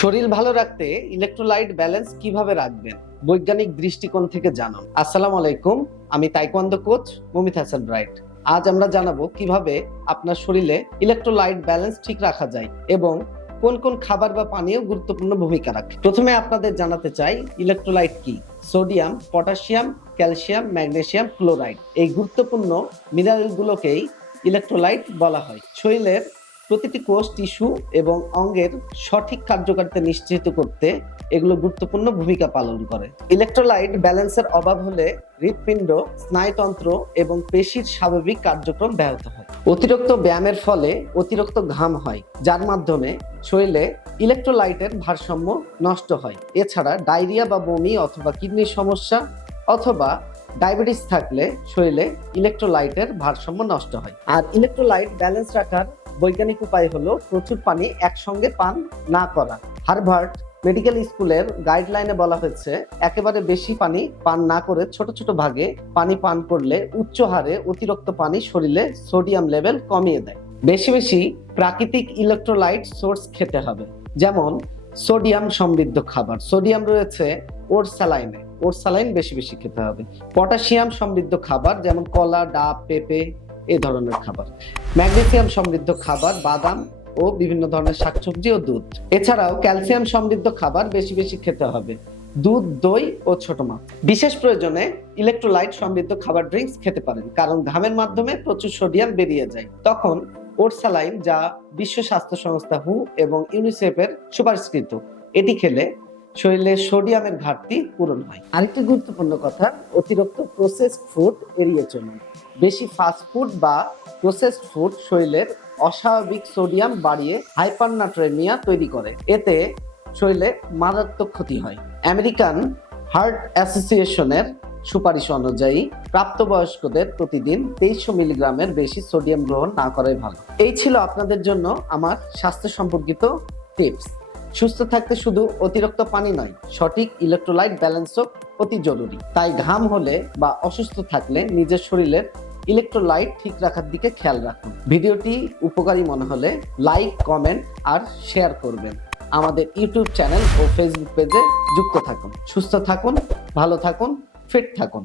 শরীর ভালো রাখতে ইলেকট্রোলাইট ব্যালেন্স কিভাবে রাখবেন বৈজ্ঞানিক দৃষ্টিকোণ থেকে জানুন। আসসালামু আলাইকুম, আমি তাইকোয়ান্দো কোচ মুমিত হাসান ব্রাইট। আজ আমরা জানাবো কিভাবে আপনার শরীরে ইলেকট্রোলাইট ব্যালেন্স ঠিক রাখা যায় এবং কোন কোন খাবার বা পানীয় গুরুত্বপূর্ণ ভূমিকা রাখে। প্রথমে আপনাদের জানাতে চাই ইলেকট্রোলাইট কি। Sodium, potassium, calcium, magnesium, chloride এই গুরুত্বপূর্ণ মিনারেলগুলোকেই ইলেকট্রোলাইট বলা হয়। শরীরের প্রতিটি কোষ, টিস্যু এবং অঙ্গের সঠিক কার্যকারিতা নিশ্চিত করতে এগুলো গুরুত্বপূর্ণ ভূমিকা পালন করে। ইলেকট্রোলাইট ব্যালেন্সের অভাব হলে হৃৎপিণ্ড, স্নায়ুতন্ত্র এবং পেশির স্বাভাবিক কার্যক্রম ব্যাহত হয়। অতিরিক্ত ব্যায়ামের ফলে অতিরিক্ত ঘাম হয়, যার মাধ্যমে শরীরে ইলেকট্রোলাইটের ভারসাম্য নষ্ট হয়। এছাড়া ডায়রিয়া বা বমি অথবা কিডনির সমস্যা অথবা ডায়াবেটিস থাকলে শরীরে ইলেকট্রোলাইটের ভারসাম্য নষ্ট হয়। আর ইলেকট্রোলাইট ব্যালেন্স রাখার বৈজ্ঞানিক উপায় হলো প্রচুর পানি একসঙ্গে পান না করা। হার্ভার্ড মেডিকেল স্কুলের গাইডলাইনে বলা হয়েছে একেবারে বেশি পানি পান না করে ছোট ছোট ভাগে পানি পান করলে উচ্চ হারে অতিরিক্ত পানি শরীরে সোডিয়াম লেভেল কমিয়ে দেয়। বেশি বেশি প্রাকৃতিক ইলেকট্রোলাইট সোর্স খেতে হবে, যেমন সোডিয়াম সমৃদ্ধ খাবার। সোডিয়াম রয়েছে ওটস স্যালাইনে, ওটস স্যালাইন বেশি বেশি খেতে হবে। পটাশিয়াম সমৃদ্ধ খাবার যেমন কলা, ডাব, পেঁপে এই ধরনের খাবার। ম্যাগনেসিয়াম সমৃদ্ধ খাবার বাদাম ও বিভিন্ন ধরনের শাকসবজি ও দুধ। এছাড়াও ক্যালসিয়াম সমৃদ্ধ খাবার বেশি বেশি খেতে হবে, দুধ, দই ও ছোট মাছ। বিশেষ প্রয়োজনে ইলেকট্রোলাইট সমৃদ্ধ খাবার ড্রিঙ্কস খেতে পারেন, কারণ ঘামের মাধ্যমে প্রচুর সোডিয়াম বেরিয়ে যায়। তখন ওটস স্যালাইন, যা বিশ্ব স্বাস্থ্য সংস্থা হু এবং ইউনিসেফের সুপারিশকৃত, এটি খেলে শরীরে সোডিয়ামের ঘাটতি পূরণ হয়। আরেকটি গুরুত্বপূর্ণ কথা, অতিরিক্ত প্রসেসড ফুড এড়িয়ে চলুন। বেশি ফাস্ট ফুড বা প্রসেসড ফুড শরীরের অস্বাভাবিক সোডিয়াম বাড়িয়ে হাইপারনাট্রেমিয়া তৈরি করে। এতে শরীরে মারাত্মক ক্ষতি হয়। আমেরিকান হার্ট অ্যাসোসিয়েশনের সুপারিশ অনুযায়ী প্রাপ্তবয়স্কদের প্রতিদিন 2300 মিলিগ্রামের বেশি সোডিয়াম গ্রহণ না করাই ভালো। এই ছিল আপনাদের জন্য আমার স্বাস্থ্য সম্পর্কিত টিপস। সুস্থ থাকতে শুধু অতিরিক্ত পানি নয়, সঠিক ইলেকট্রোলাইট ব্যালেন্সও অতি জরুরি। তাই ঘাম হলে বা অসুস্থ থাকলে নিজের শরীরের ইলেকট্রোলাইট ঠিক রাখার দিকে খেয়াল রাখুন। ভিডিওটি উপকারী মনে হলে লাইক, কমেন্ট আর শেয়ার করবেন। আমাদের ইউটিউব চ্যানেল ও ফেসবুক পেজে যুক্ত থাকুন। সুস্থ থাকুন, ভালো থাকুন, ফিট থাকুন।